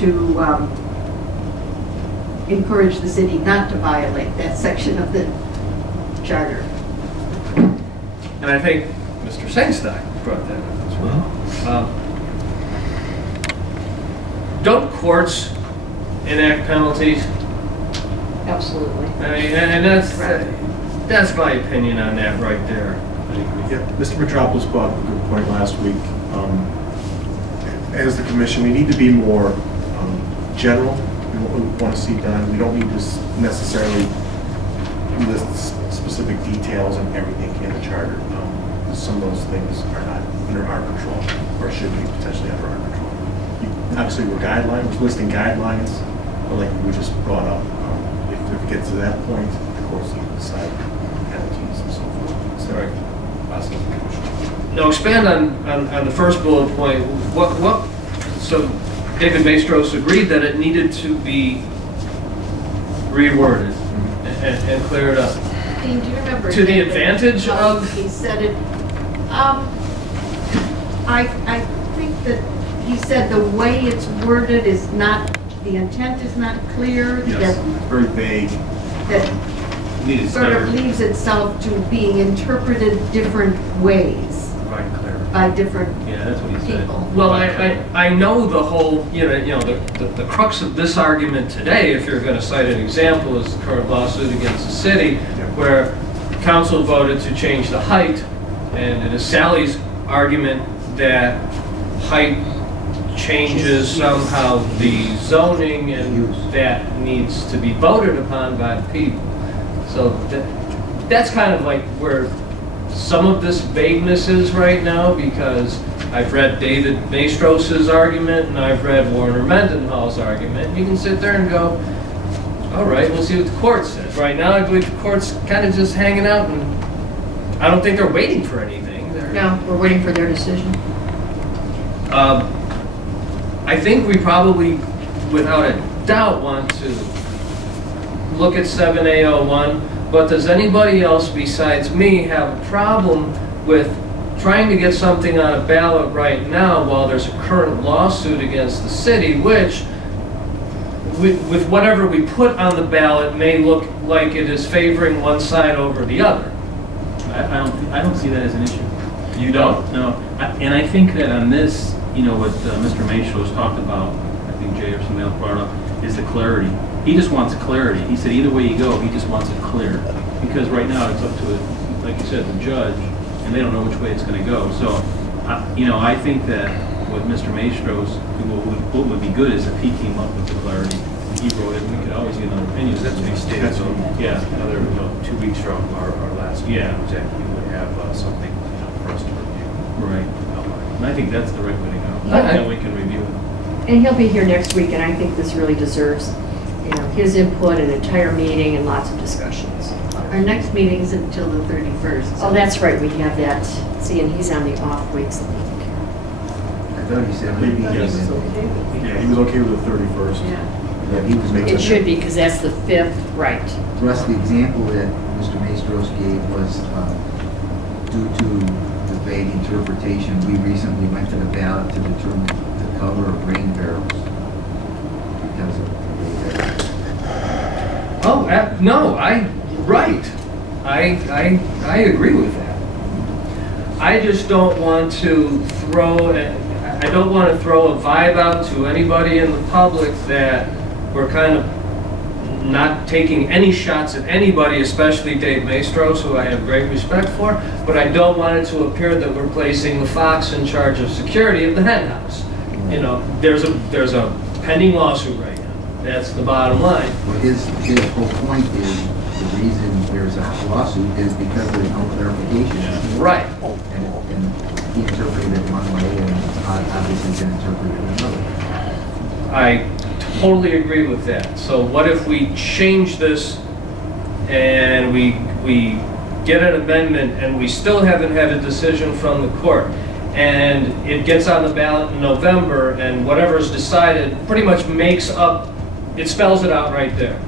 to encourage the city not to violate that section of the charter. And I think Mr. Sengstein brought that up as well. Don't courts enact penalties? Absolutely. I mean, and that's my opinion on that right there. Yeah, Mr. Metropolis brought up a good point last week. As the commission, we need to be more general in what we want to see done. We don't need to necessarily list specific details and everything in the charter. Some of those things are not under our control, or should be potentially under our control. Obviously, we're listing guidelines, but like we just brought up, if it gets to that point, of course, you decide penalties and so forth. So, Right. Now expand on the first bullet point. So David Maestros agreed that it needed to be reworded and cleared up. Dean, do you remember? To the advantage of? He said it, I think that he said the way it's worded is not, the intent is not clear. yes, very vague. That sort of leaves itself to being interpreted different ways Right, clear. by different Yeah, that's what he said. people. Well, I know the whole, the crux of this argument today, if you're going to cite an example, is the current lawsuit against the city, where council voted to change the height, and it is Sally's argument that height changes somehow the zoning, and that needs to be voted upon by the people. So that's kind of like where some of this vagueness is right now, because I've read David Maestros' argument and I've read Warner Mendenhall's argument. You can sit there and go, all right, we'll see what the court says. Right now, I believe the court's kind of just hanging out, and I don't think they're waiting for anything. No, we're waiting for their decision. I think we probably, without a doubt, want to look at 7A01, but does anybody else besides me have a problem with trying to get something on a ballot right now while there's a current lawsuit against the city, which, with whatever we put on the ballot, may look like it is favoring one side over the other? I don't see that as an issue. You don't? No. And I think that on this, what Mr. Maestros talked about, I think Jay or somebody else brought up, is the clarity. He just wants clarity. He said either way you go, he just wants it clear. Because right now it's up to, like you said, the judge, and they don't know which way it's going to go. So, I think that with Mr. Maestros, what would be good is if he came up with the clarity. He wrote it, and we could always get another opinion. That's what he stated. So yeah. Another 2 weeks from our last meeting, exactly, we would have something for us to review. Right. And I think that's the right way to go. Yeah. Then we can review it. And he'll be here next week, and I think this really deserves, his input, an entire meeting, and lots of discussions. Our next meeting's until the 31st. Oh, that's right, we have that. See, and he's on the off weeks. I thought he said maybe He was he okay with it. Yeah, he was okay with the 31st. Yeah. was making. It should be, because that's the 5th, right. Russ, the example that Mr. Maestros gave was due to the vague interpretation. We recently went to the ballot to determine the color of rain barrels because of the way that. Oh, no, right. I agree with that. I just don't want to throw a vibe out to anybody in the public that we're kind of not taking any shots at anybody, especially Dave Maestros, who I have great respect for, but I don't want it to appear that we're placing the fox in charge of security of the hen house. There's a pending lawsuit right now. That's the bottom line. Well, his whole point is the reason there's a lawsuit is because there's no clarification. Right. And he interpreted it one way and obviously been interpreted another. I totally agree with that. So what if we change this and we get an amendment and we still haven't had a decision from the court, and it gets on the ballot in November, and whatever's decided pretty much it spells it out right there.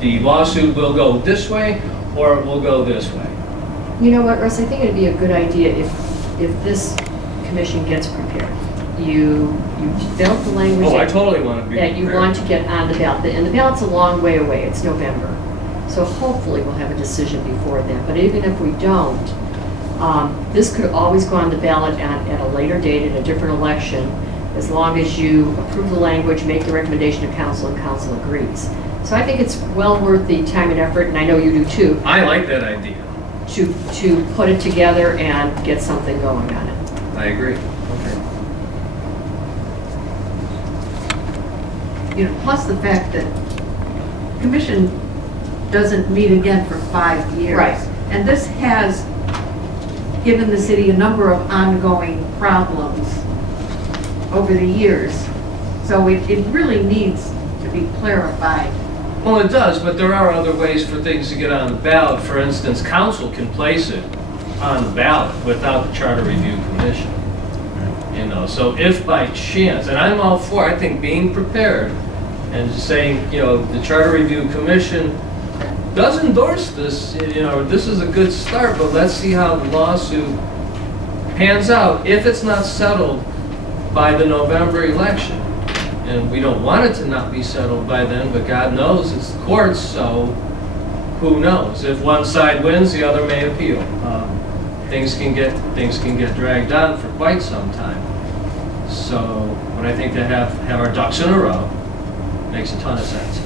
The lawsuit will go this way or it will go this way. You know what, Russ, I think it'd be a good idea if this commission gets prepared. you develop the language. Oh, I that- totally want to be that you prepared. want to get on the ballot. And the ballot's a long way away, it's November. So hopefully we'll have a decision before then. But even if we don't, this could always go on the ballot at a later date in a different election, as long as you approve the language, make the recommendation to council, and council agrees. So I think it's well worth the time and effort, and I know you do too, I like that idea. to put it together and get something going on it. I agree. You know, plus the fact that commission doesn't meet again for 5 years. Right. And this has given the city a number of ongoing problems over the years. So it really needs to be clarified. Well, it does, but there are other ways for things to get on the ballot. For instance, council can place it on the ballot without the Charter Review Commission. You know, so if by chance, and I'm all for, I think being prepared and saying, you know, the Charter Review Commission does endorse this, you know, this is a good start, but let's see how the lawsuit pans out if it's not settled by the November election. And we don't want it to not be settled by then, but God knows it's the courts, so who knows? If one side wins, the other may appeal. Things can get dragged on for quite some time. So, but I think to have our ducks in a row makes a ton of sense.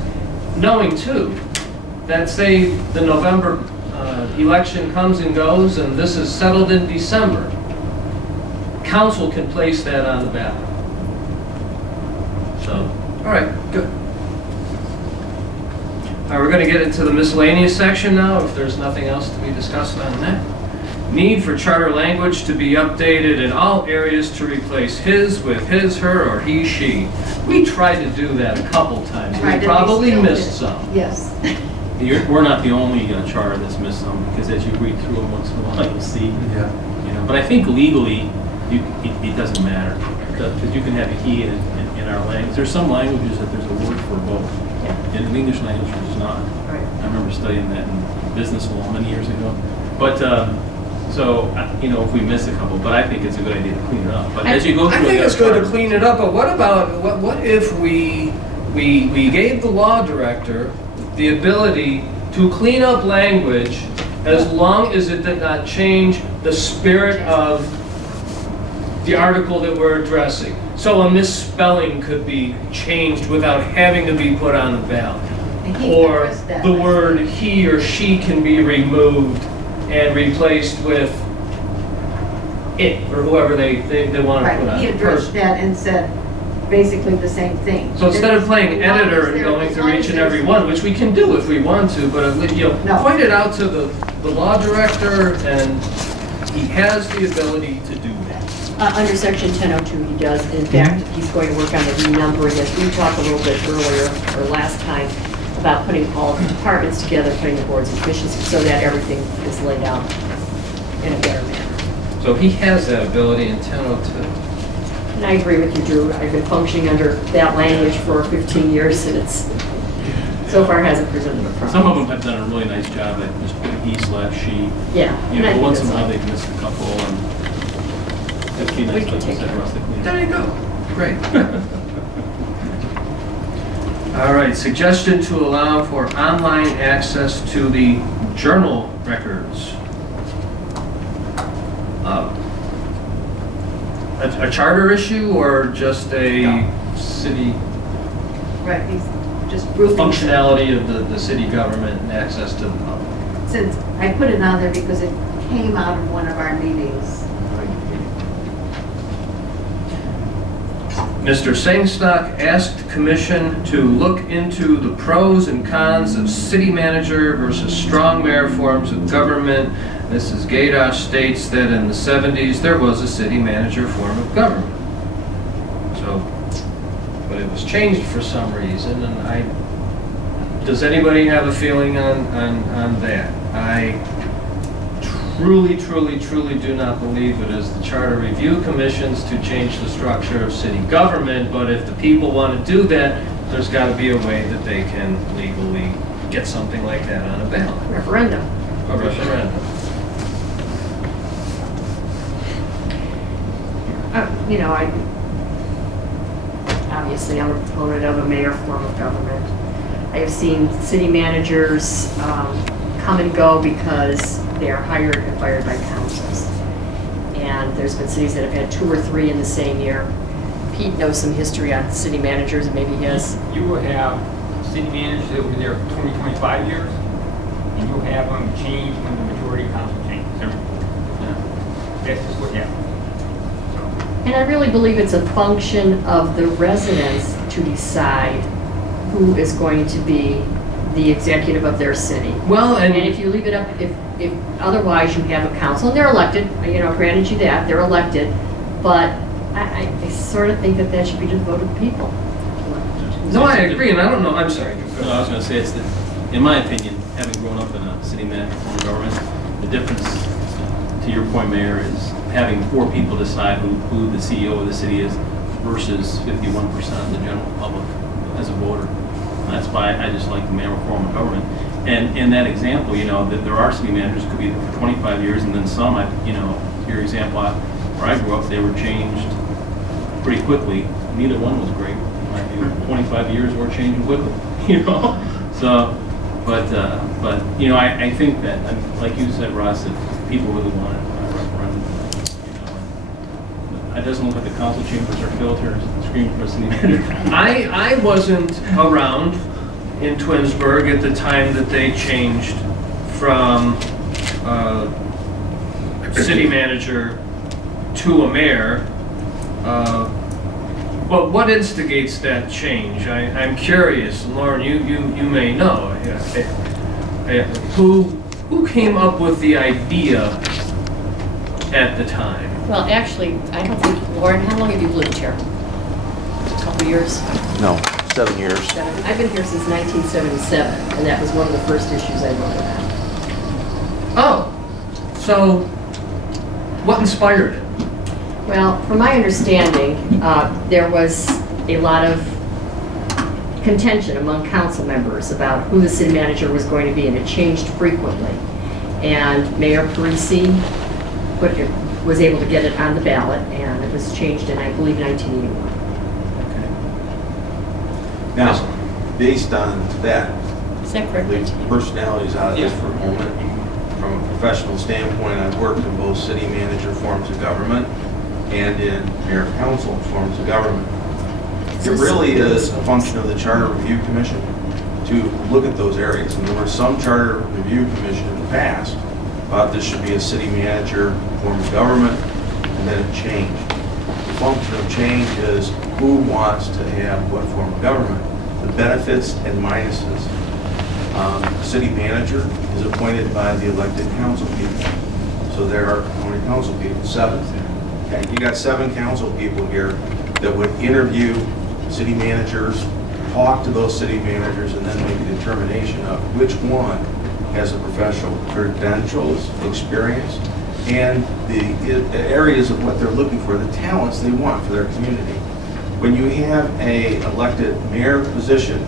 Knowing too, that say the November election comes and goes and this is settled in December, council can place that on the ballot. So, all right, good. All right, we're going to get into the miscellaneous section now, if there's nothing else to be discussed on that. Need for charter language to be updated in all areas to replace his with his, her, or he, she. We tried to do that a couple times. Tried We to, probably we still missed did. some. Yes. We're not the only charter that's missed some, because as you read through them once in a while, you'll see, Yeah. you know. But I think legally, it doesn't matter, because you can have a he in our language. There's some languages that there's a word for both. In the English language, there's not. Right. I remember studying that in business law many years ago. But, so, you know, if we miss a couple, but I think it's a good idea to clean it up. But as you go through. I think the it's good to charter- clean it up, but what about, what if we gave the law director the ability to clean up language as long as it did not change the spirit of the article that we're addressing? So a misspelling could be changed without having to be put on the ballot. And he Or addressed that the last word week. he or she can be removed and replaced with it, or whoever they want to put on. Right, he addressed that and said basically the same thing. So instead of playing As long as editor and there- going as through long each as and there's- every one, which we can do if we want to, but, you know, No. point it out to the law director, and he has the ability to do that. Under section 1002, he does. In fact, he's going to work on the renumbering, as we talked a little bit earlier, or last time, about putting all the departments together, putting the boards and commissions, so that everything is laid out in a better manner. So he has that ability in 1002. And I agree with you, Drew. I've been functioning under that language for 15 years, and it's, so far hasn't presented a problem. Some of them have done a really nice job at just putting he/she. Yeah. You and I know, think once in a that's while all. they've missed a couple, and it'd be We nice, can like you take said, care for us to clean There up. you go. Great. All right, suggestion to allow for online access to the journal records. A charter issue or just a city Right, he's just grouping. functionality of the city government and access to the public? Since I put it on there because it came out of one of our meetings. Mr. Sangstock asked Commission to look into the pros and cons of city manager versus strong mayor forms of government. Mrs. Gadosh states that in the 70s, there was a city manager form of government. So, but it was changed for some reason, and does anybody have a feeling on that? I truly do not believe it is the Charter Review Commission's to change the structure of city government, but if the people want to do that, there's got to be a way that they can legally get something like that on a ballot, Referendum. a referendum. You know, obviously, I'm a proponent of a mayor form of government. I have seen city managers come and go because they are hired and fired by councils. And there's been cities that have had 2 or 3 in the same year. Pete knows some history on city managers, and maybe he has. You will have city managers that were there for 20, 25 years, and you'll have them change when the majority council changes. That's just what happens. And I really believe it's a function of the residents to decide who is going to be the executive of their city. Well, And if you leave it up, if otherwise you have a council, and they're elected, granted you that, they're elected, but I sort of think that should be to the vote of the people. no, I agree, and I don't know, I'm sorry. No, I was going to say, it's that, in my opinion, having grown up in a city manager form of government, the difference, to your point, Mayor, is having 4 people decide who the CEO of the city is versus 51% of the general public as a voter. And that's why I just like the mayor form of government. And in that example, that there are city managers who could be there for 25 years, and then some, your example, where I grew up, they were changed pretty quickly. Neither one was great. In my view, 25 years were changing quickly, So, but I think that, like you said, Ross, if people really want a referendum, it doesn't look like the council chambers are filled here screaming for a city manager. I wasn't around in Twinsburg at the time that they changed from city manager to a mayor. But what instigates that change? I'm curious, Lauren. You may know. Who came up with the idea at the time? Well, actually, I don't think, Lauren, how long have you lived here? A couple years? No, 7 years. I've been here since 1977, and that was one of the first issues I wrote about. Oh, so what inspired it? Well, from my understanding, there was a lot of contention among council members about who the city manager was going to be, and it changed frequently. And Mayor Parisi was able to get it on the ballot, and it was changed in, I believe, 1981. Now, based on that, Is that correct? leave personalities out of this for a moment. From a professional standpoint, I've worked in both city manager forms of government and in mayor council forms of government. It really is a function of the Charter Review Commission to look at those areas. And there were some Charter Review Commission in the past thought this should be a city manager form of government, and then it changed. The function of change is who wants to have what form of government, the benefits and minuses. City manager is appointed by the elected council people. So there are how many council people? 7. Okay, you got 7 council people here that would interview city managers, talk to those city managers, and then make a determination of which one has the professional credentials, experience, and the areas of what they're looking for, the talents they want for their community. When you have a elected mayor position,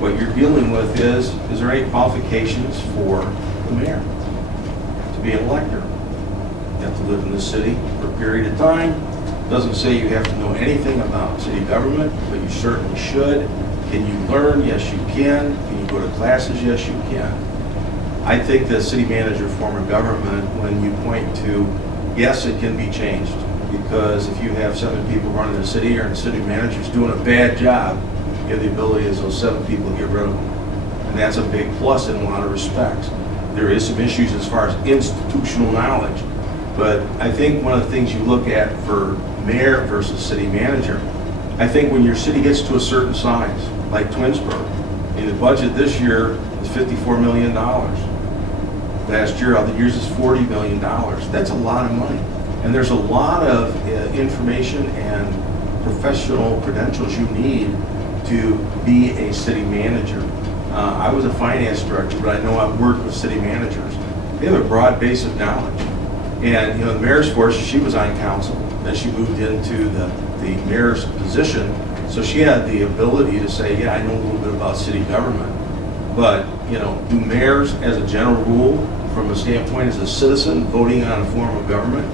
what you're dealing with is there any qualifications for the mayor to be an elector? You have to live in the city for a period of time. Doesn't say you have to know anything about city government, but you certainly should. Can you learn? Yes, you can. Can you go to classes? Yes, you can. I think the city manager form of government, when you point to, yes, it can be changed, because if you have 7 people running the city or the city manager's doing a bad job, you have the ability as those 7 people to get rid of them. And that's a big plus in a lot of respects. There is some issues as far as institutional knowledge, but I think one of the things you look at for mayor versus city manager, I think when your city gets to a certain size, like Twinsburg, in the budget this year is $54 million. Last year, other years is $40 million. That's a lot of money. And there's a lot of information and professional credentials you need to be a city manager. I was a finance director, but I know I've worked with city managers. They have a broad base of knowledge. And the mayor's force, she was on council. Then she moved into the mayor's position. So she had the ability to say, yeah, I know a little bit about city government. But, do mayors, as a general rule, from a standpoint as a citizen voting on a form of government,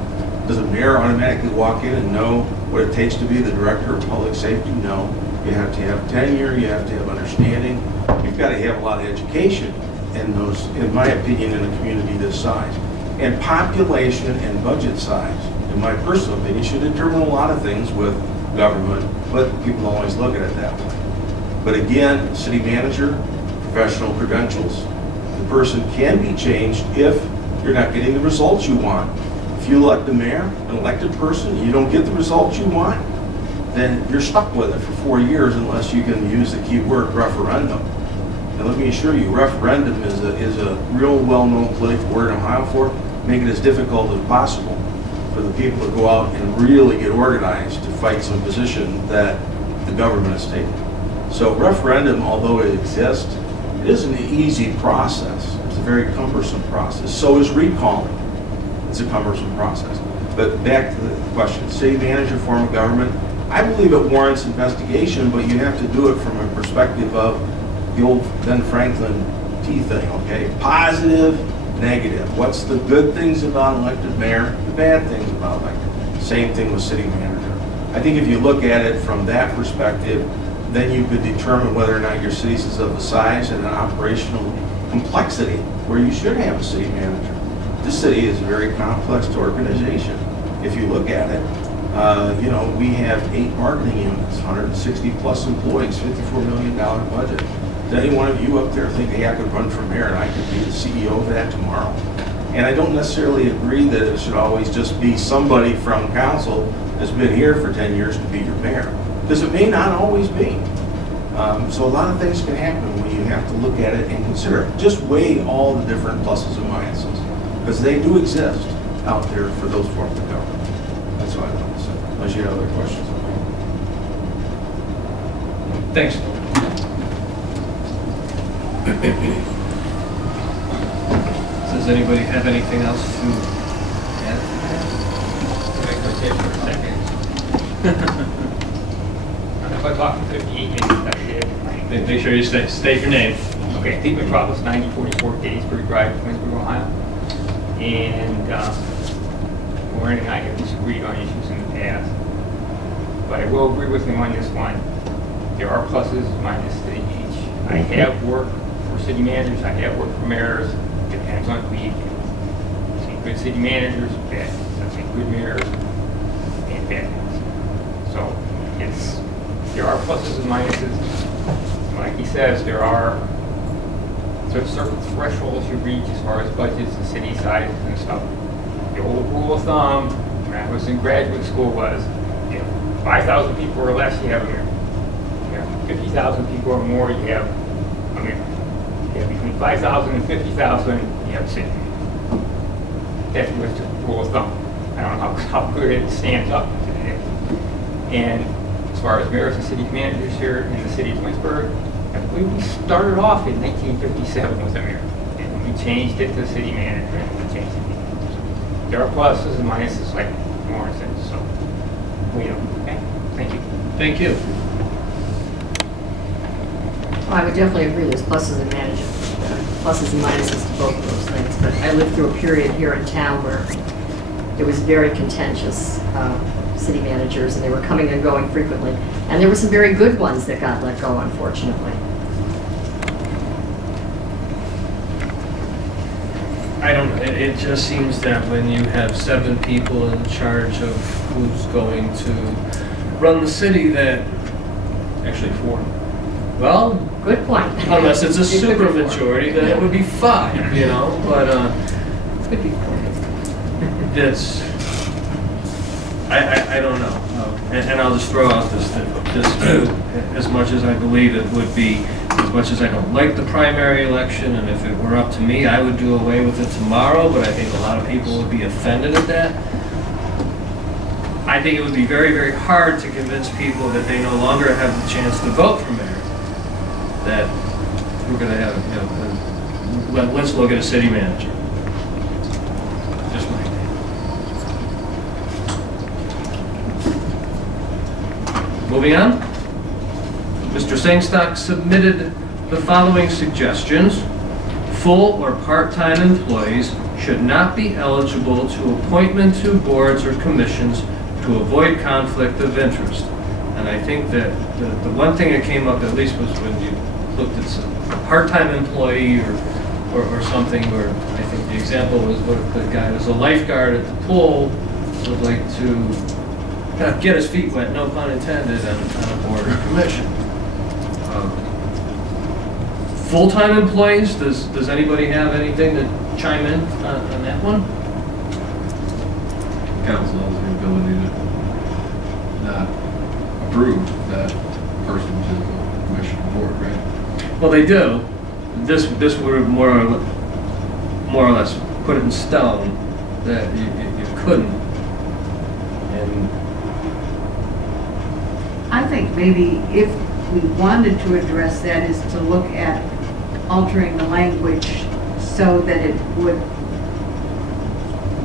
does a mayor automatically walk in and know what it takes to be the director of public safety? No. You have to have tenure, you have to have understanding. You've got to have a lot of education in those, in my opinion, in a community this size. And population and budget size, in my personal opinion, should determine a lot of things with government, but people don't always look at it that way. But again, city manager, professional credentials, the person can be changed if you're not getting the results you want. If you elect the mayor, an elected person, you don't get the results you want, then you're stuck with it for 4 years unless you can use the key word referendum. And let me assure you, referendum is a real well-known political word in Ohio for make it as difficult as possible for the people to go out and really get organized to fight some position that the government has taken. So referendum, although it exists, it isn't an easy process. It's a very cumbersome process. So is recalling. It's a cumbersome process. But back to the question, city manager, form of government, I believe it warrants investigation, but you have to do it from a perspective of the old Ben Franklin T thing, okay? Positive, negative. What's the good things about elected mayor, the bad things about elected? Same thing with city manager. I think if you look at it from that perspective, then you could determine whether or not your city is of the size and an operational complexity where you should have a city manager. This city is a very complex organization. If you look at it, we have 8 marketing units, 160 plus employees, $54 million budget. Does any one of you up there think, hey, I could run for mayor and I could be the CEO of that tomorrow? And I don't necessarily agree that it should always just be somebody from council that's been here for 10 years to be your mayor, because it may not always be. So a lot of things can happen when you have to look at it and consider it. Just weigh all the different pluses and minuses, because they do exist out there for those forms of government. That's what I want to say, unless you have other questions. Thanks. Does anybody have anything else to add? Can I go there for a second? I don't know if I talked for 58 minutes, I did. Make sure you state your name. Okay, Steve Metropolis, 9044 Gettysburg Drive, Twinsburg, Ohio. And Warren and I have disagreed on issues in the past. But I will agree with him on this one. There are pluses and minuses to each. I have worked for city managers, I have worked for mayors. Depends on who you get. I've seen good city managers, bad. I've seen good mayors and bad ones. So there are pluses and minuses. Like he says, there are certain thresholds you reach as far as budgets and city sizes and stuff. The old rule of thumb when I was in graduate school was, 5,000 people or less, you have a mayor. 50,000 people or more, you have a mayor. Between 5,000 and 50,000, you have a city. That was the rule of thumb. I don't know how good it stands up today. And as far as mayors and city managers here in the city of Twinsburg, I believe we started off in 1957 with a mayor. And we changed it to city manager and we changed it. There are pluses and minuses like Warren said, so okay, thank you. Thank you. Well, I would definitely agree, there's pluses and pluses and minuses to both of those things, but I lived through a period here in town where it was very contentious, city managers, and they were coming and going frequently, and there were some very good ones that got let go, unfortunately. I don't know, it just seems that when you have 7 people in charge of who's going to run the city that, actually 4. Well, Good point. unless it's a It could be super 4. majority, then it would be 5, but Could be 4. it's, I don't know. And I'll just throw out this too, as much as I believe it would be, as much as I don't like the primary election, and if it were up to me, I would do away with it tomorrow, but I think a lot of people would be offended at that. I think it would be very, very hard to convince people that they no longer have the chance to vote for mayor. That we're going to have, let's look at a city manager. Just my opinion. Moving on. Mr. Sangstock submitted the following suggestions. Full or part-time employees should not be eligible to appointment to boards or commissions to to avoid conflict of interest. And I think that the one thing that came up at least was when you looked at some part-time employee or something, where I think the example was what if the guy was a lifeguard at the pool would like to get his feet wet, no pun intended, on a board or commission. Full-time employees, does anybody have anything to chime in on that one? Council has the ability to not approve that person to the commission board, right? Well, they do. This would have more or less put it in stone that you couldn't. And I think maybe if we wanted to address that is to look at altering the language so that it would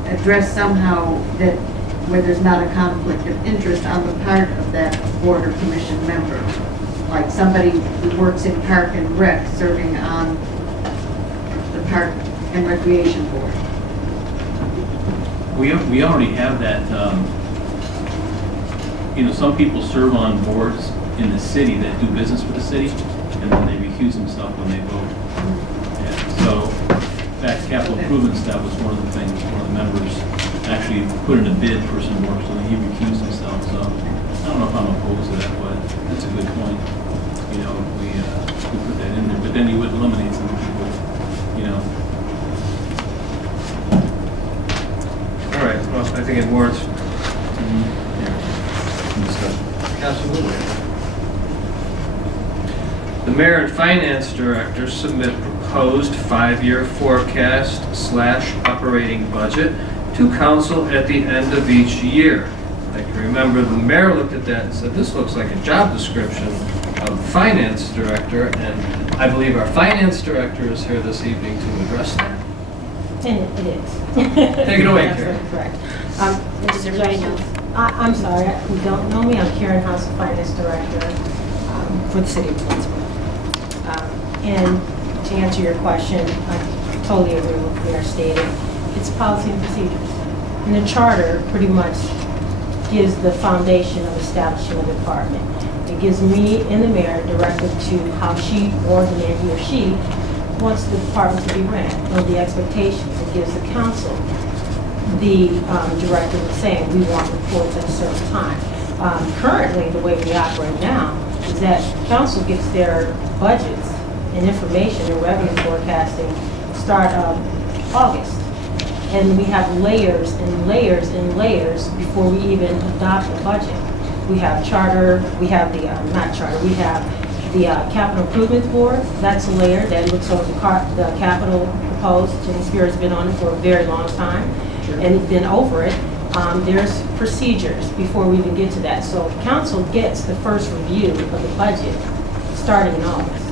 address somehow that where there's not a conflict of interest on the part of that board or commission member. Like somebody who works in Park and Rec serving on the Park and Recreation Board. We already have that, some people serve on boards in the city that do business with the city, and then they recuse themselves when they vote. Yeah, so, in fact, capital improvements, that was one of the things, one of the members actually put in a bid for some work, so he recused himself, so I don't know if I'm opposed to that, but that's a good point. We put that in there, but then you would eliminate some people, all right, well, I think it warrants Discussion. absolutely. The mayor and finance director submit proposed 5-year forecast/operating budget to council at the end of each year. I can remember the mayor looked at that and said, this looks like a job description of finance director, and I believe our finance director is here this evening to address that. And it is. Take it away, Karen. Absolutely correct. Does everybody know? I'm sorry, you don't know me. I'm Karen House, Finance Director for the City of Twinsburg. And to answer your question, I totally agree with what you're stating. It's policy and procedures. And the charter pretty much gives the foundation of establishing a department. It gives me and the mayor directive to how she or he or she wants the department to be ran, or the expectations. It gives the council the directive of saying we want reports at a certain time. Currently, the way we operate now is that council gets their budgets and information and revenue forecasting start of August. And we have layers and layers and layers before we even adopt the budget. We have charter, we have the, not charter, we have the capital improvement board. That's a layer that looks over the capital proposed. Jenny Spear's been on it for a very long time. And then over it, there's procedures before we even get to that. So council gets the first review of the budget starting in August.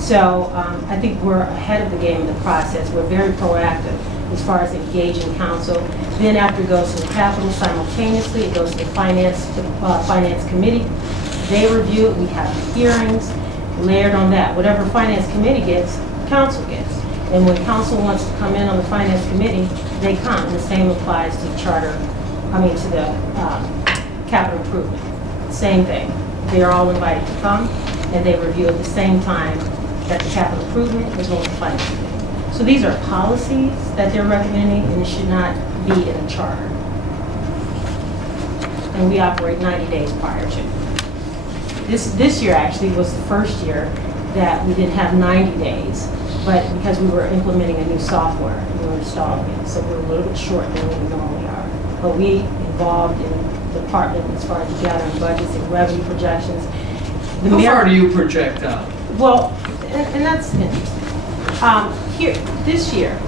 So I think we're ahead of the game in the process. We're very proactive as far as engaging council. Then after it goes to the capital simultaneously, it goes to the finance committee. They review it. We have hearings layered on that. Whatever finance committee gets, council gets. And when council wants to come in on the finance committee, they come. And the same applies to the to the capital improvement. Same thing. They are all invited to come, and they review at the same time that the capital improvement as well as the finance committee. So these are policies that they're recommending, and it should not be in a charter. And we operate 90 days prior to. This year actually was the first year that we didn't have 90 days, but because we were implementing a new software, we were installing it, so we were a little bit short than we normally are. But we involved in the department as far as gathering budgets and revenue projections. How far do you project out? Well, and that's interesting. This year,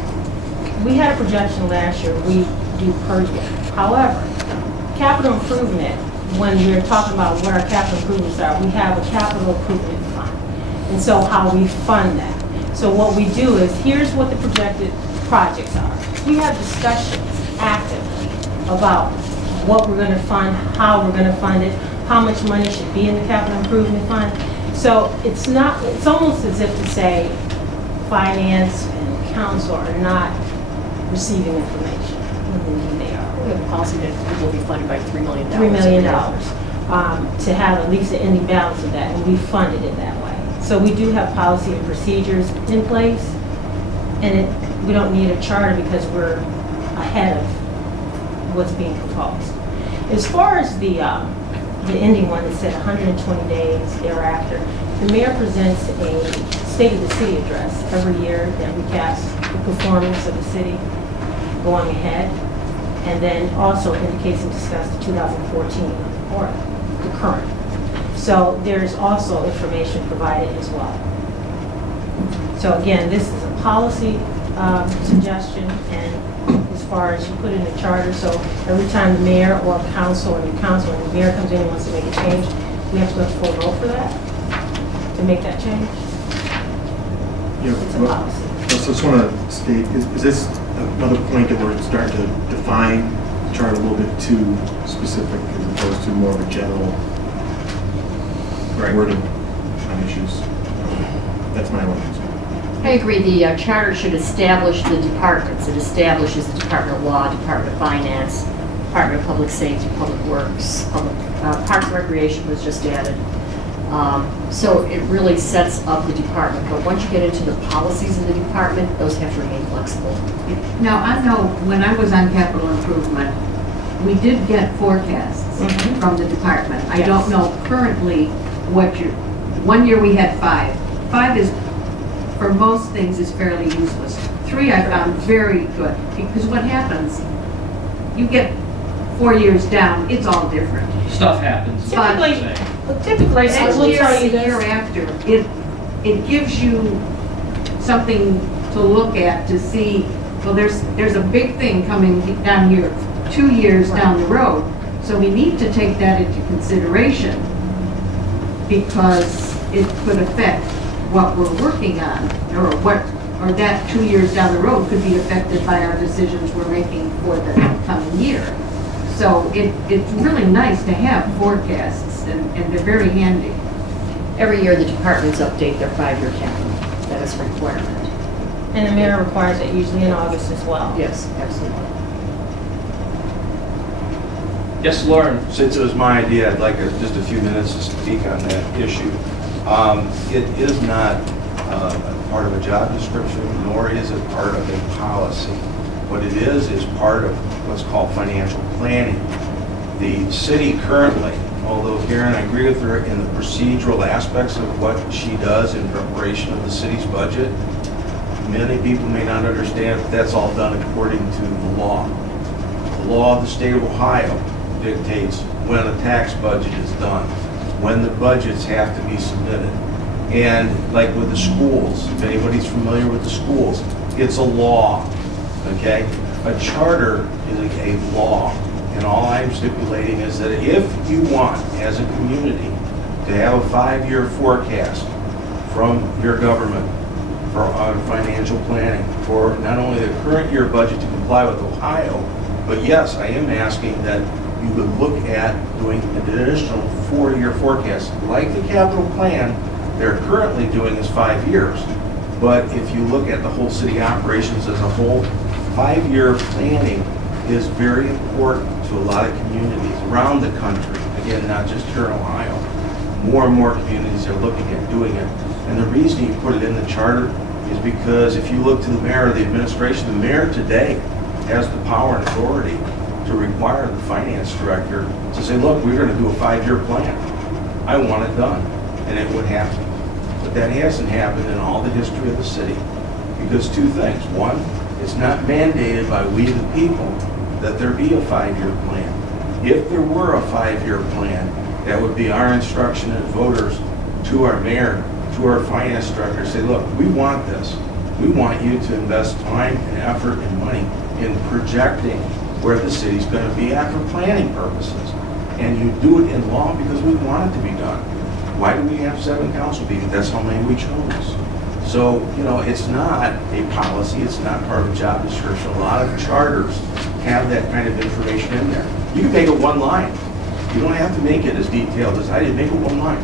we had a projection last year we do per year. However, capital improvement, when we're talking about what our capital improvements are, we have a capital improvement fund. And so how we fund that. So what we do is, here's what the projected projects are. We have discussions actively about what we're going to fund, how we're going to fund it, how much money should be in the capital improvement fund. So it's almost as if to say finance and council are not receiving information. Indeed they are. We have a policy that it will be funded by $3 million. $3 million, to have at least the ending balance of that, and we funded it that way. So we do have policy and procedures in place, and we don't need a charter because we're ahead of what's being proposed. As far as the ending one that said 120 days thereafter, the mayor presents a State of the City address every year that recaps the performance of the city going ahead, and then also indicates and discusses the 2014 or the current. So there's also information provided as well. So again, this is a policy suggestion, and as far as you put in the charter, so every time the mayor or council or new council and the mayor comes in and wants to make a change, we have to have full vote for that, to make that change. It's a policy. I just want to state, is this another point that we're starting to define the chart a little bit too specific as opposed to more of a general wording on issues? That's my own concern. I agree, the charter should establish the departments. It establishes the Department of Law, Department of Finance, Department of Public Safety, Public Works, Parks and Recreation was just added. So it really sets up the department, but once you get into the policies of the department, those have to remain flexible. Now, I know when I was on capital improvement, we did get forecasts from the department. I don't know currently what one year we had 5. 5 is, for most things, is fairly useless. 3 I found very good, because what happens, you get 4 years down, it's all different. Stuff happens. Typically, Next I will year, tell you the year this. after, it gives you something to look at to see, well, there's a big thing coming down here 2 years down the road. So we need to take that into consideration because it could affect what we're working on, or that 2 years down the road could be affected by our decisions we're making for the coming year. So it's really nice to have forecasts, and they're very handy. Every year, the departments update their 5-year capital. That is a requirement. And the mayor requires it usually in August as well. Yes, absolutely. Yes, Lauren? Since it was my idea, I'd like just a few minutes to speak on that issue. It is not a part of a job description, nor is it part of a policy. What it is part of what's called financial planning. The city currently, although Karen, I agree with her in the procedural aspects of what she does in preparation of the city's budget, many people may not understand that that's all done according to the law. The law of the state of Ohio dictates when a tax budget is done, when the budgets have to be submitted. And like with the schools, if anybody's familiar with the schools, it's a law, okay? A charter is a law. And all I'm stipulating is that if you want, as a community, to have a 5-year forecast from your government for financial planning, for not only the current year budget to comply with Ohio, but yes, I am asking that you would look at doing an additional 4-year forecast. Like the capital plan, they're currently doing is 5 years. But if you look at the whole city operations as a whole, 5-year planning is very important to a lot of communities around the country. Again, not just here in Ohio. More and more communities are looking at doing it. And the reason you put it in the charter is because if you look to the mayor or the administration, the mayor today has the power and authority to require the finance director to say, look, we're going to do a 5-year plan. I want it done. And it would happen. But that hasn't happened in all the history of the city. Because 2 things. One, it's not mandated by we the people that there be a 5-year plan. If there were a 5-year plan, that would be our instruction as voters to our mayor, to our finance director, say, look, we want this. We want you to invest time and effort and money in projecting where the city's going to be at for planning purposes. And you do it in law because we want it to be done. Why do we have 7 council meetings? That's how many we chose. So, it's not a policy, it's not part of a job description. A lot of charters have that kind of information in there. You can make it 1 line. You don't have to make it as detailed as I did. Make it 1 line.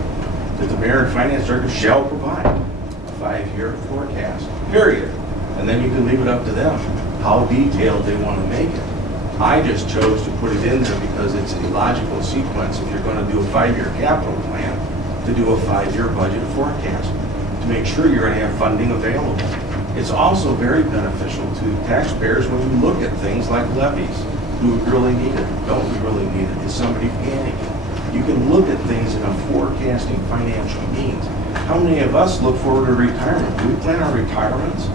That the mayor and finance director shall provide a 5-year forecast, period. And then you can leave it up to them how detailed they want to make it. I just chose to put it in there because it's a logical sequence if you're going to do a 5-year capital plan, to do a 5-year budget forecast, to make sure you're going to have funding available. It's also very beneficial to taxpayers when you look at things like levies. Do we really need it? Don't we really need it? Is somebody panicking? You can look at things in a forecasting financial means. How many of us look forward to retirement? Do we plan our retirements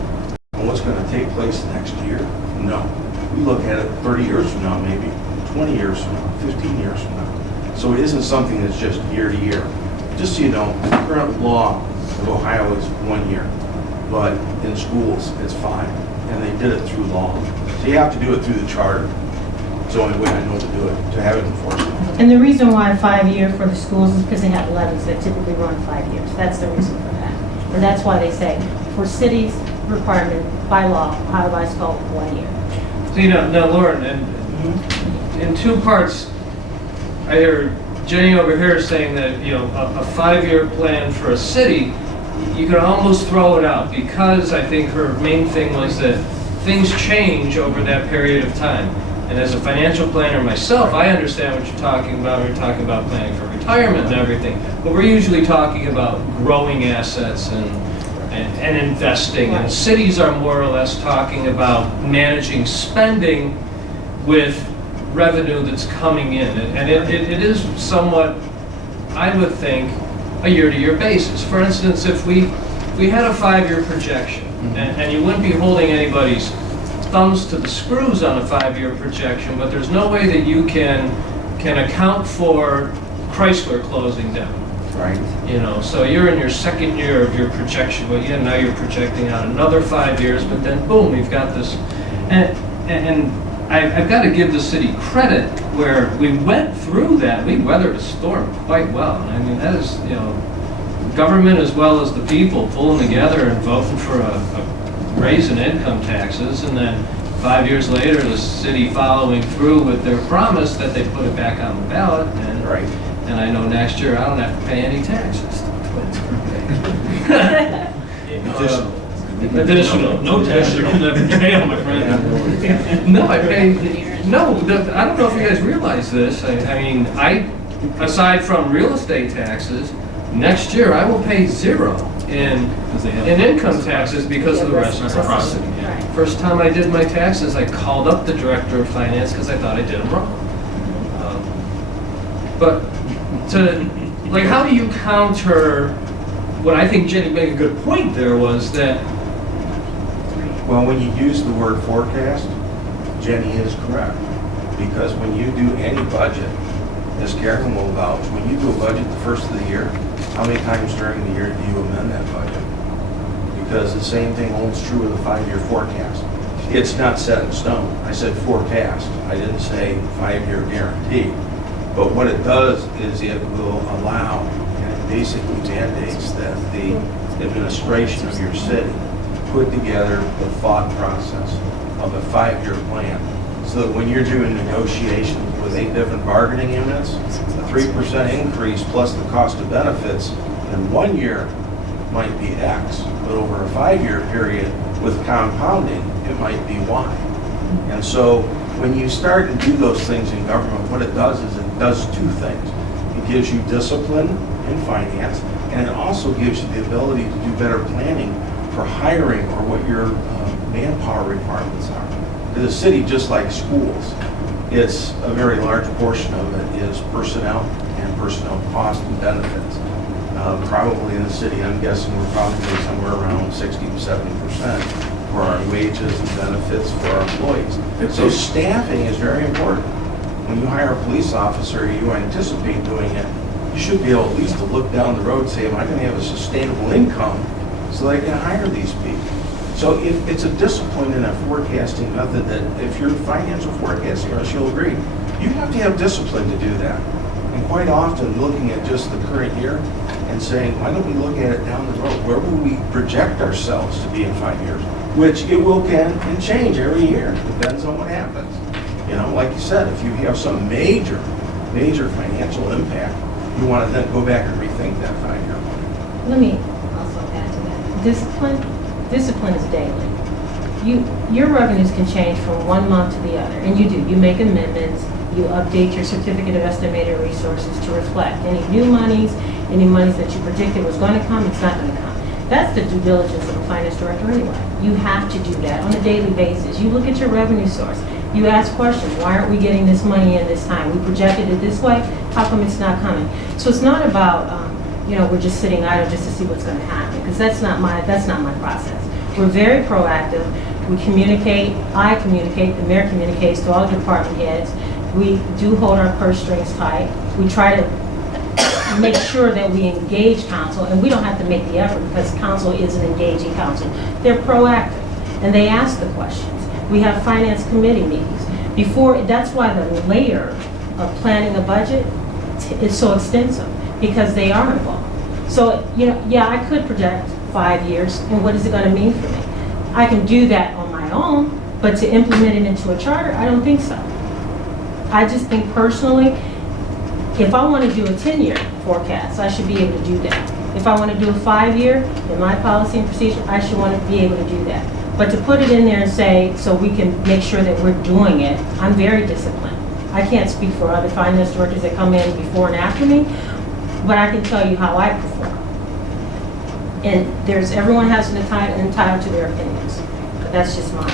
and what's going to take place next year? No. We look at it 30 years from now, maybe 20 years from now, 15 years from now. So it isn't something that's just year to year. Just so you know, the current law of Ohio is 1 year, but in schools it's 5, and they did it through law. So you have to do it through the charter. It's the only way I know to do it, to have it enforced. And the reason why 5-year for the schools is because they have levies that typically run 5 years. That's the reason for that. And that's why they say, for cities, requirement by law, Ohio by call 1 year. So, now Lauren, in 2 parts, I hear Jenny over here saying that, a 5-year plan for a city, you can almost throw it out because I think her main thing was that things change over that period of time. And as a financial planner myself, I understand what you're talking about. We're talking about planning for retirement and everything, but we're usually talking about growing assets and investing. And cities are more or less talking about managing spending with revenue that's coming in. And it is somewhat, I would think, a year-to-year basis. For instance, if we had a 5-year projection, and you wouldn't be holding anybody's thumbs to the screws on a 5-year projection, but there's no way that you can account for Chrysler closing down. Right. So you're in your 2nd year of your projection, but now you're projecting out another 5 years, but then boom, you've got this. And I've got to give the city credit where we went through that. We weathered a storm quite well. I mean, that is, government as well as the people pulling together and voting for a raise in income taxes, and then 5 years later, the city following through with their promise that they put it back on the ballot. And, Right. And I know next year I don't have to pay any taxes. Additional. No tax, you're gonna have to jail, my friend. No, I pay, no, I don't know if you guys realize this. I mean, aside from real estate taxes, next year I will pay 0 in income taxes because of the reciprocity. Right. First time I did my taxes, I called up the director of finance because I thought I did them wrong. But how do you counter, what I think Jenny made a good point there was that. Well, when you use the word forecast, Jenny is correct. Because when you do any budget, as Karen will vouch, when you do a budget the first of the year, how many times during the year do you amend that budget? Because the same thing holds true with a 5-year forecast. It's not set in stone. I said forecast. I didn't say 5-year guarantee. But what it does is it will allow, and it basically mandates that the administration of your city put together the thought process of a 5-year plan. So that when you're doing negotiations with 8 different bargaining units, a 3% increase plus the cost of benefits in 1 year might be X, but over a 5-year period with compounding, it might be Y. And so when you start to do those things in government, what it does is it does 2 things. It gives you discipline in finance, and it also gives you the ability to do better planning for hiring or what your manpower requirements are. In the city, just like schools, it's a very large portion of it is personnel and personnel cost and benefits. Probably in the city, I'm guessing we're probably somewhere around 60 to 70% for our wages and benefits for our employees. So staffing is very important. When you hire a police officer, you anticipate doing it, you should be able at least to look down the road and say, am I going to have a sustainable income so that I can hire these people? So it's a discipline and a forecasting method that if you're financial forecasting, you'll agree, you have to have discipline to do that. And quite often looking at just the current year and saying, why don't we look at it down the road? Where will we project ourselves to be in 5 years? Which it will can change every year. Depends on what happens. Like you said, if you have some major financial impact, you want to then go back and rethink that 5-year plan. Let me also add to that. Discipline is daily. your revenues can change from one month to the other, and you do. You make amendments, you update your certificate of estimated resources to reflect any new monies, any monies that you predicted was going to come, it's not going to come. That's the due diligence of a finance director anyway. You have to do that on a daily basis. You look at your revenue source. You ask questions. Why aren't we getting this money in this time? We projected it this way. How come it's not coming? So it's not about, we're just sitting idle just to see what's going to happen, because that's not my process. We're very proactive. We communicate. I communicate. The mayor communicates to all department heads. We do hold our purse strings tight. We try to make sure that we engage council, and we don't have to make the effort because council is an engaging council. They're proactive, and they ask the questions. We have finance committee meetings. That's why the layer of planning a budget is so extensive, because they are involved. So, I could project 5 years, and what is it going to mean for me? I can do that on my own, but to implement it into a charter, I don't think so. I just think personally, if I want to do a 10-year forecast, I should be able to do that. If I want to do a 5-year, in my policy and procedure, I should want to be able to do that. But to put it in there and say, so we can make sure that we're doing it, I'm very disciplined. I can't speak for other finance directors that come in before and after me, but I can tell you how I perform. And everyone has an entitled to their opinions, but that's just mine.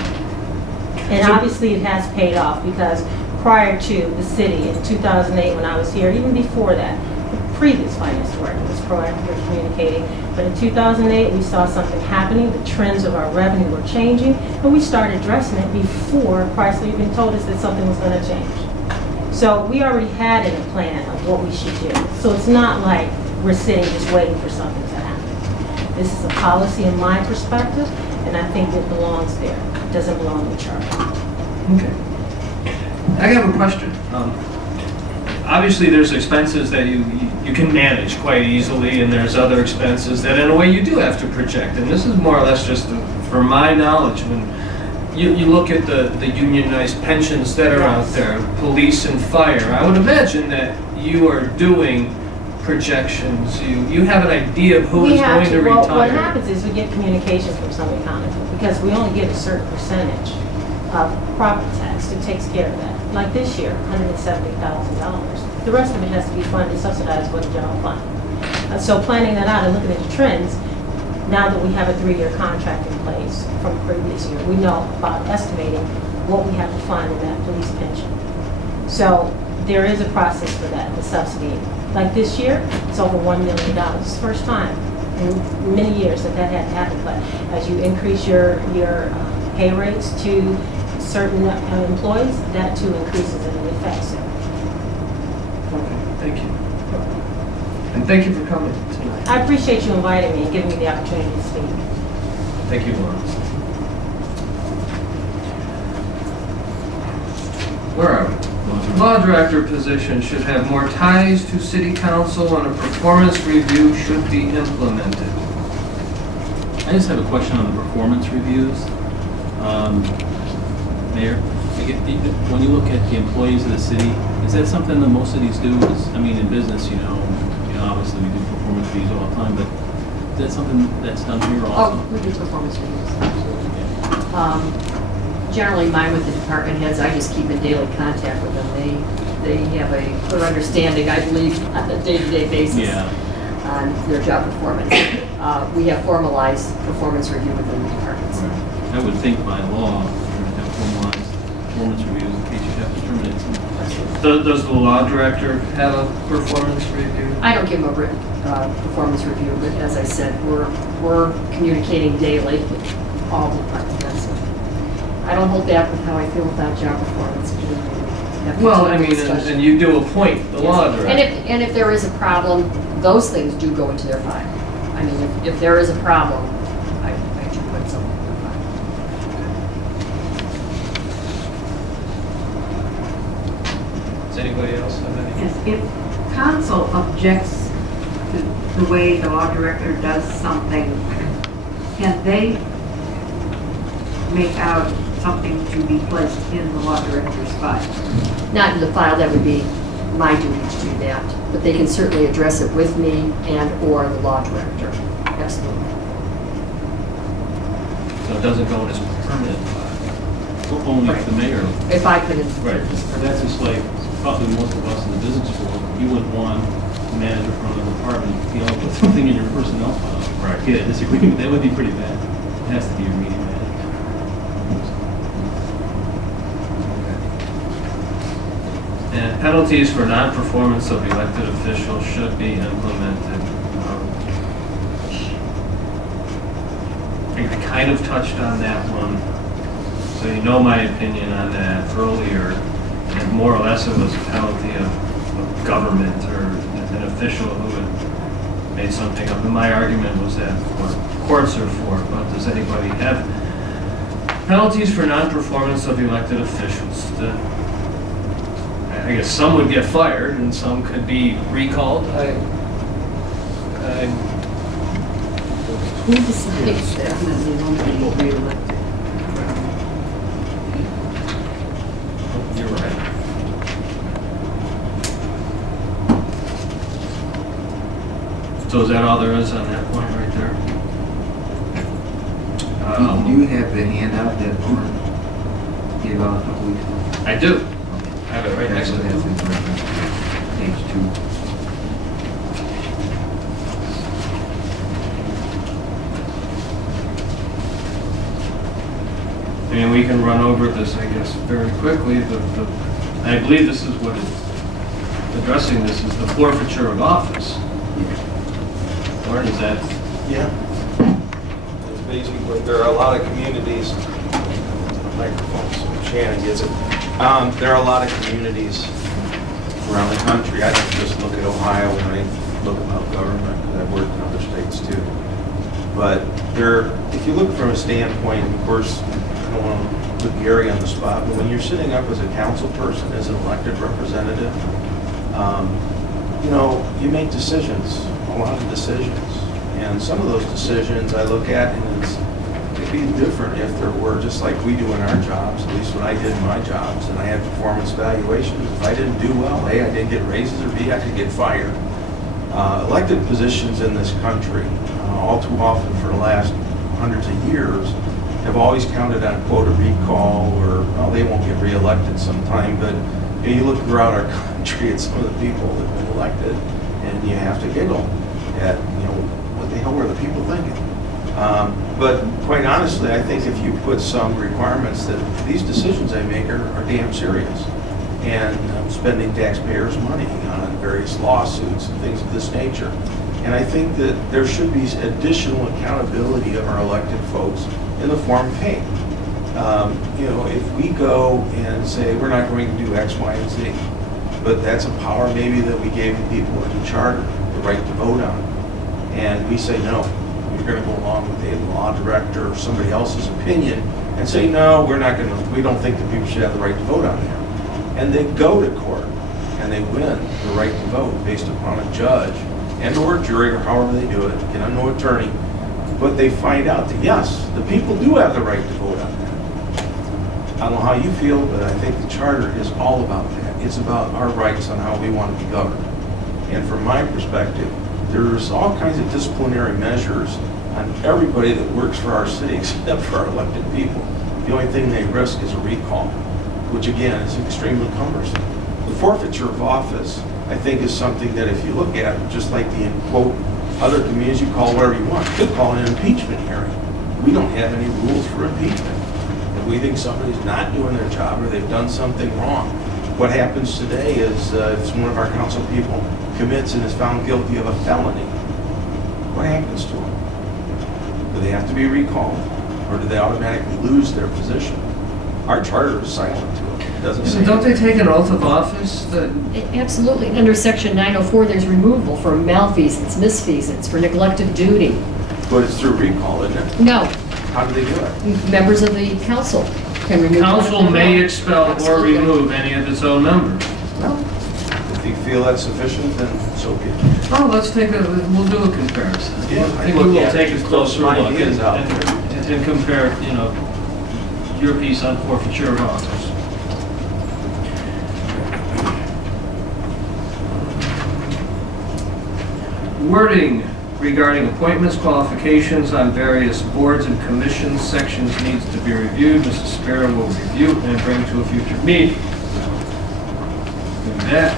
And obviously it has paid off, because prior to the city in 2008 when I was here, even before that, the previous finance director was proactively communicating. But in 2008, we saw something happening. The trends of our revenue were changing, and we started addressing it before Chrysler even told us that something was going to change. So we already had in a plan of what we should do. So it's not like we're sitting just waiting for something to happen. This is a policy in my perspective, and I think it belongs there. It doesn't belong in the charter. Okay. I have a question. Obviously, there's expenses that you can manage quite easily, and there's other expenses that, in a way, you do have to project. And this is more or less just from my knowledge. When you look at the unionized pensions that are out there, police and fire, I would imagine that you are doing projections. You have an idea of who is going to retire. Well, what happens is we get communication from some accountants, because we only get a certain percentage of property tax that takes care of that. Like this year, $170,000. The rest of it has to be funded, subsidized by the general fund. So planning that out and looking at the trends, now that we have a 3-year contract in place from previous year, we know about estimating what we have to fund in that police pension. So there is a process for that, the subsidy. Like this year, it's over $1 million. It's the first time in many years that had happened. But as you increase your pay rates to certain employees, that too increases and it affects it. Okay, thank you. And thank you for coming tonight. I appreciate you inviting me and giving me the opportunity to speak. Thank you, Lawrence. Where are we? Law director position should have more ties to city council, and a performance review should be implemented. I just have a question on the performance reviews. Mayor, when you look at the employees of the city, is that something that most cities do? In business, obviously we do performance reviews all the time, but is that something that's done here also? Oh, we do performance reviews, absolutely. Generally, mine with the department heads, I just keep in daily contact with them. They have a clear understanding, I believe, on a day-to-day basis on their job performance. We have formalized performance review within the departments. I would think by law, you have formalized performance reviews in case you have to terminate someone. Does the law director have a performance review? I don't give them a written performance review, but as I said, we're communicating daily with all the department heads. I don't hold back with how I feel about job performance. Well, and you do appoint the law director. And if there is a problem, those things do go into their file. If there is a problem, I do put something in their file. Does anybody else have any? Yes, if council objects to the way the law director does something, can they make out something to be placed in the law director's file? Not in the file, that would be my duty to do that, but they can certainly address it with me and/or the law director. Absolutely. So it doesn't go in as permanent file. Only if the mayor. If I could. Right. And that's just like, probably most of us in the business world, you wouldn't want a manager from another department, you know, put something in your personnel file. Right. Get a disagreement, that would be pretty bad. It has to be your meeting manager. And penalties for non-performance of elected officials should be implemented. I kind of touched on that one, so you know my opinion on that earlier. And more or less it was a penalty of government or an official who had made something up. And my argument was that what courts are for, but does anybody have penalties for non-performance of elected officials? I guess some would get fired and some could be recalled. Who decides that? Definitely won't be reelected. You're right. So is that all there is on that point right there? Do you have the handout that Lauren gave out a couple weeks ago? I do. I have it right next to That's it. in page 2. I mean, we can run over this, I guess, very quickly. I believe this is what is addressing this is the forfeiture of office. Lauren, is that? Yeah. It's basically, there are a lot of communities, microphone, so Shannon gets it. There are a lot of communities around the country. I don't just look at Ohio when I look about government, because I've worked in other states too. But if you look from a standpoint, of course, I don't want to put Gary on the spot, but when you're sitting up as a council person, as an elected representative, you make decisions, a lot of decisions. And some of those decisions I look at, and it'd be different if there were, just like we do in our jobs, at least when I did in my jobs, and I had performance evaluations. If I didn't do well, A, I didn't get raises, or B, I could get fired. Elected positions in this country, all too often for the last hundreds of years, have always counted on quota recall, or they won't get reelected sometime. But you look throughout our country at some of the people that have been elected, and you have to giggle at what the hell were the people thinking. But quite honestly, I think if you put some requirements that these decisions I make are damn serious, and I'm spending taxpayers' money on various lawsuits and things of this nature. And I think that there should be additional accountability of our elected folks in the form of pay. If we go and say we're not going to do X, Y, and Z, but that's a power maybe that we gave the people in the charter the right to vote on, and we say no, we're going to go along with a law director or somebody else's opinion, and say no, we don't think that people should have the right to vote on that, and they go to court and they win the right to vote based upon a judge and or jury, or however they do it, get on no attorney, but they find out that yes, the people do have the right to vote on that. I don't know how you feel, but I think the charter is all about that. It's about our rights on how we want to be governed. And from my perspective, there's all kinds of disciplinary measures on everybody that works for our city except for our elected people. The only thing they risk is a recall, which again is extremely cumbersome. The forfeiture of office, I think, is something that if you look at, just like the, quote, other communities, you call whatever you want. You could call it an impeachment hearing. We don't have any rules for impeachment. If we think somebody's not doing their job or they've done something wrong, what happens today is if one of our council people commits and is found guilty of a felony, what happens to them? Do they have to be recalled, or do they automatically lose their position? Our charter is silent to it. It doesn't say. Don't they take an oath of office? Absolutely. And under section 904, there's removal for malfeasance, misfeasance, for neglect of duty. But it's through recall, isn't it? No, How do they do it? members of the council can remove. Council one of may their- expel or Absolutely. remove any of its own members. No. If you feel that's sufficient, then so be it. Oh, we'll do a comparison. Yeah, I think we will take a throw closer some look ideas out there. and compare, your piece on forfeiture of office. Wording regarding appointments, qualifications on various boards and commissions sections needs to be reviewed. Mrs. Sparrow will review and bring to a future meeting. Do that.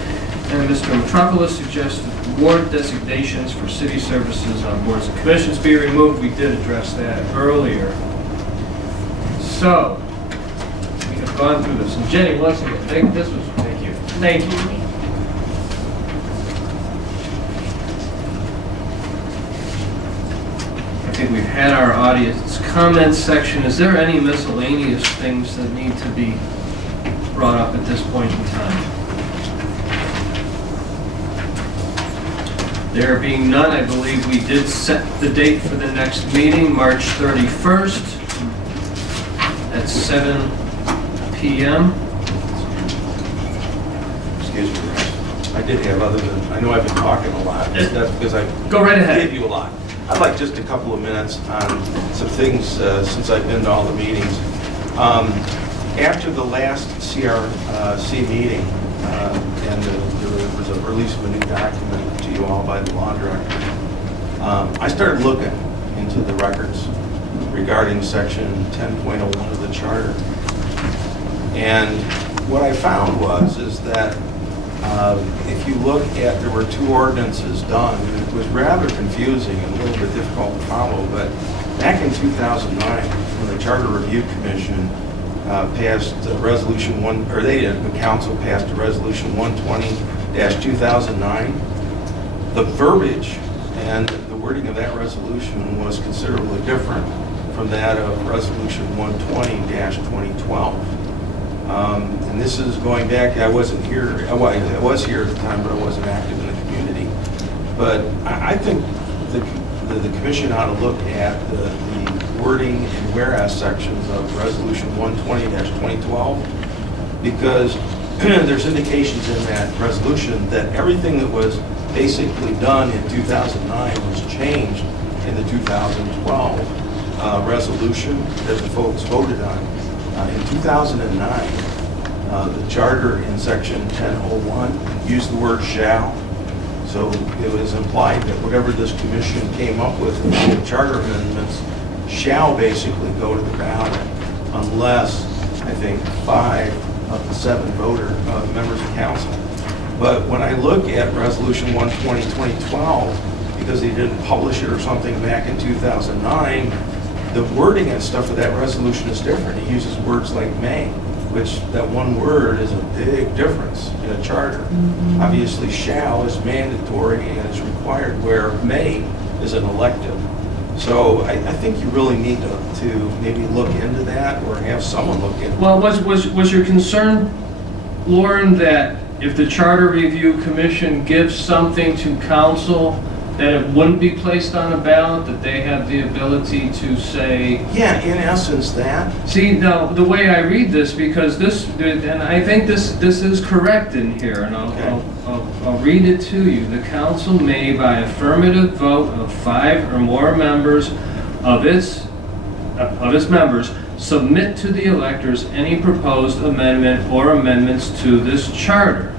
And Mr. Metropolis suggests that ward designations for city services on boards and commissions be removed. We did address that earlier. So, we have gone through this. And Jenny, once again, thank you. Thank you. I think we've had our audience comments section. Is there any miscellaneous things that need to be brought up at this point in time? There being none, I believe we did set the date for the next meeting, March 31st at 7 p.m. Excuse me, Raj. I did have other than, I know I've been talking a lot, but that's because I Go right ahead. gave you a lot. I'd like just a couple of minutes on some things since I've been to all the meetings. After the last CRC meeting, and there was a release of a new document to you all by the law director, I started looking into the records regarding section 10.01 of the charter. And what I found is that if you look at, there were 2 ordinances done, and it was rather confusing and a little bit difficult to follow, but back in 2009, when the Charter Review Commission passed resolution the council passed a resolution 120-2009, the verbiage and the wording of that resolution was considerably different from that of resolution 120-2012. And this is going back, I wasn't here, I was here at the time, but I wasn't active in the community. But I think the commission ought to look at the wording and whereas sections of resolution 120-2012, because there's indications in that resolution that everything that was basically done in 2009 was changed in the 2012 resolution that the folks voted on. In 2009, the charter in section 1001 used the word shall. So it was implied that whatever this commission came up with in the charter amendments shall basically go to the ballot unless, I think, 5 of the 7 members of council. But when I look at resolution 120-2012, because they didn't publish it or something back in 2009, the wording and stuff of that resolution is different. It uses words like may, which that one word is a big difference in a charter. Mm-hmm. Obviously, shall is mandatory and is required, where may is an elective. So I think you really need to maybe look into that or have someone look into it. Well, was your concern, Lauren, that if the Charter Review Commission gives something to council, that it wouldn't be placed on a ballot, that they have the ability to say... Yeah, in essence, that. See, now, the way I read this, because this, and I think this is correct in here, and I'll read it to you. The council may, by affirmative vote of 5 or more members of its members, submit to the electors any proposed amendment or amendments to this charter,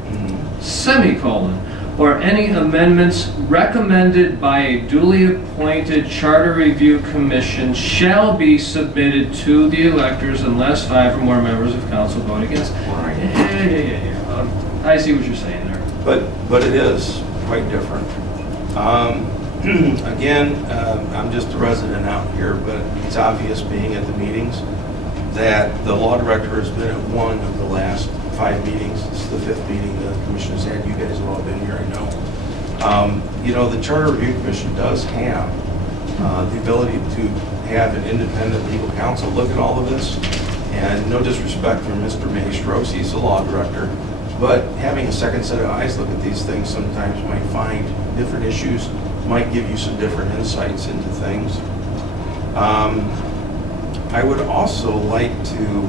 semicolon, or any amendments recommended by a duly appointed Charter Review Commission shall be submitted to the electors unless 5 or more members of council vote against. Yeah. I see what you're saying there. But it is quite different. Again, I'm just a resident out here, but it's obvious being at the meetings that the law director has been at one of the last 5 meetings. This is the 5th meeting the commission has had. You guys have all been here, I know. The Charter Review Commission does have the ability to have an independent legal counsel look at all of this. And no disrespect for Mr. Maestros, he's the law director. But having a second set of eyes look at these things sometimes might find different issues, might give you some different insights into things. I would also like to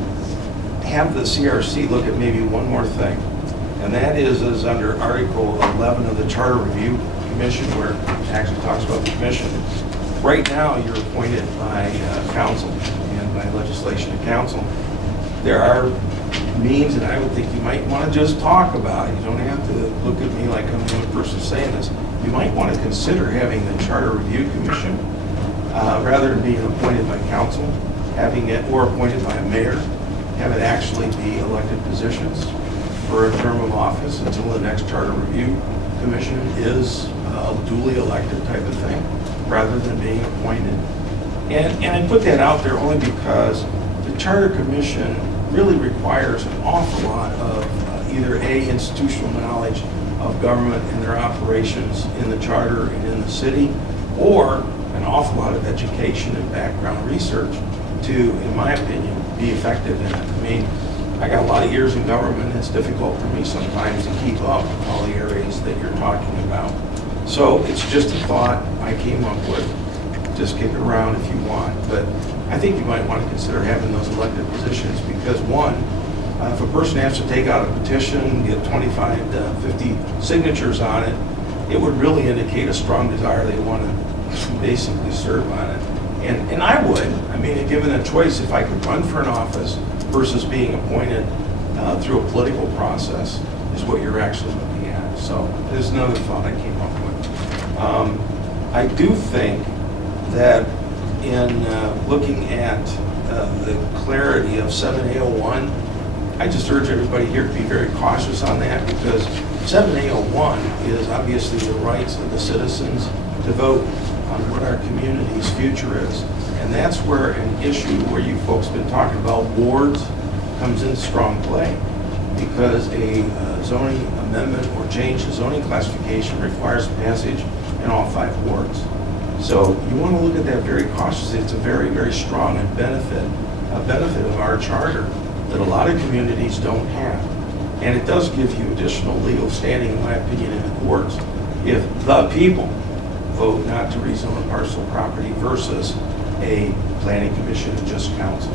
have the CRC look at maybe one more thing, and that is under Article 11 of the Charter Review Commission, where it actually talks about the commission. Right now, you're appointed by council and by legislation to council. There are means, and I would think you might want to just talk about it. You don't have to look at me like I'm the only person saying this. you might want to consider having the Charter Review Commission, rather than being appointed by council, having it, or appointed by a mayor, have it actually be elected positions for a term of office until the next Charter Review Commission is a duly elected type of thing, rather than being appointed. And I put that out there only because the Charter Commission really requires an awful lot of either A, institutional knowledge of government and their operations in the charter and in the city, or an awful lot of education and background research to, in my opinion, be effective in it. I mean, I got a lot of years in government. It's difficult for me sometimes to keep up with all the areas that you're talking about. So it's just a thought I came up with. Just kick it around if you want. But I think you might want to consider having those elected positions because, one, if a person has to take out a petition, get 25 to 50 signatures on it, it would really indicate a strong desire they want to basically serve on it. And I would. I mean, given a choice, if I could run for an office versus being appointed through a political process, is what you're actually looking at. So there's another thought I came up with. I do think that in looking at the clarity of 7A01, I just urge everybody here to be very cautious on that because 7A01 is obviously the rights of the citizens to vote on what our community's future is. And that's where an issue where you folks have been talking about wards comes into strong play because a zoning amendment or change to zoning classification requires passage in all 5 wards. So you want to look at that very cautiously. It's a very, very strong and benefit of our charter that a lot of communities don't have. And it does give you additional legal standing, in my opinion, in the courts if the people vote not to rezone a parcel of property versus a planning commission and just council.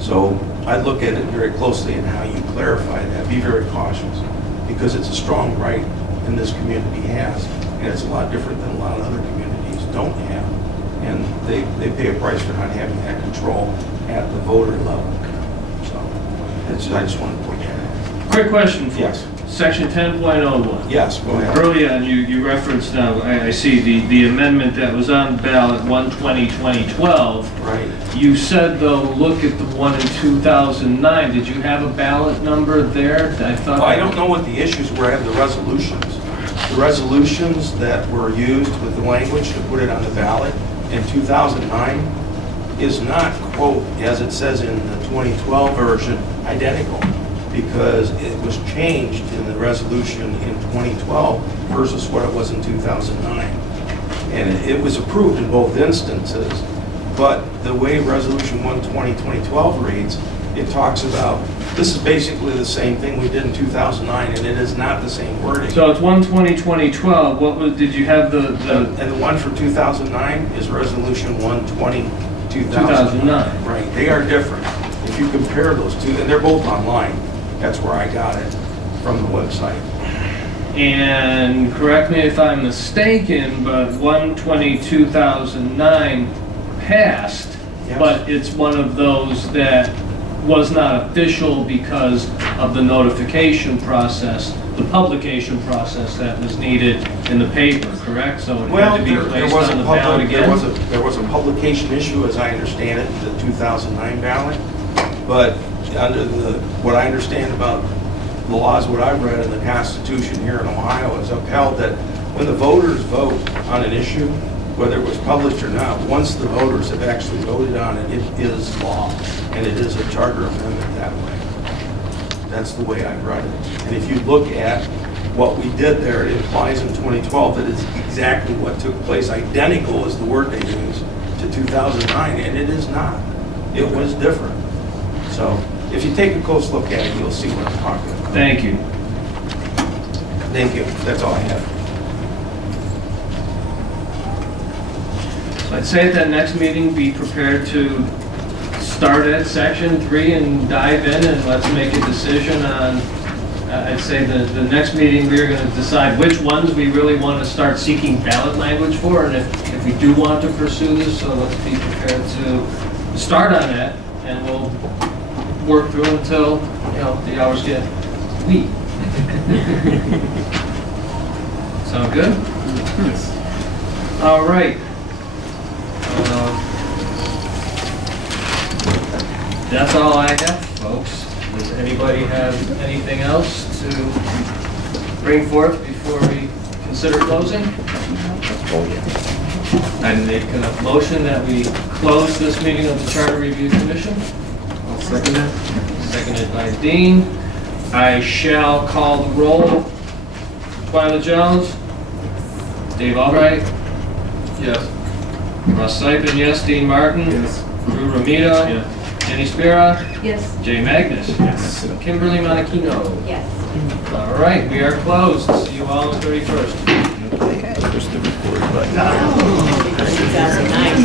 So I look at it very closely and how you clarify that. Be very cautious because it's a strong right in this community has, and it's a lot different than a lot of other communities don't have. And they pay a price for not having that control at the voter level. So I just want to point that out. Quick question for Yes. you. Section 10.01. Yes, go ahead. Early on, you referenced now, I see the amendment that was on ballot 1/20/2012. Right. You said though, look at the one in 2009. Did you have a ballot number there? I thought. Well, I don't know what the issues were. I have the resolutions. The resolutions that were used with the language to put it on the ballot in 2009 is not, quote, as it says in the 2012 version, identical, because it was changed in the resolution in 2012 versus what it was in 2009. And it was approved in both instances, but the way Resolution 120/2012 reads, it talks about, this is basically the same thing we did in 2009, and it is not the same wording. So it's 1/20/2012. What was? Did you have the? And the one for 2009 is Resolution 120/2009. 2009. Right, they are different. If you compare those two, and they're both online, that's where I got it, from the website. And correct me if I'm mistaken, but 1/20/2009 passed, Yes. but it's one of those that was not official because of the notification process, the publication process that was needed in the paper, correct? So it Well, had to be there placed was on a the ballot public, again? there was a publication issue, as I understand it, the 2009 ballot. But under what I understand about the laws, what I've read in the Constitution here in Ohio is upheld that when the voters vote on an issue, whether it was published or not, once the voters have actually voted on it, it is law, and it is a charter amendment that way. That's the way I've read it. And if you look at what we did there, it implies in 2012 that it's exactly what took place, identical is the word they use, to 2009, and it is not. It was different. So if you take a close look at it, you'll see what I'm talking about. Thank you. Thank you. That's all I have. So I'd say at that next meeting, be prepared to start at section 3 and dive in and let's make a decision on, I'd say the next meeting, we're going to decide which ones we really want to start seeking ballot language for, and if we do want to pursue this, so let's be prepared to start on that, and we'll work through until, the hours get wee. Sound good? All right. That's all I have, folks. Does anybody have anything else to bring forth before we consider closing? I make a motion that we close this meeting of the Charter Review Commission. I'll second that. Seconded by Dean. I shall call the roll. Twyla Jones. Dave Albright. Yes. Russ Sipin, yes. Dean Martin. Yes. Drew Ramito. Yes. Jenny Spira. Yes. Jay Magnus. Yes. Kimberly Monachino. Yes. All right, we are closed. See you all on the 31st. Oh, 2009.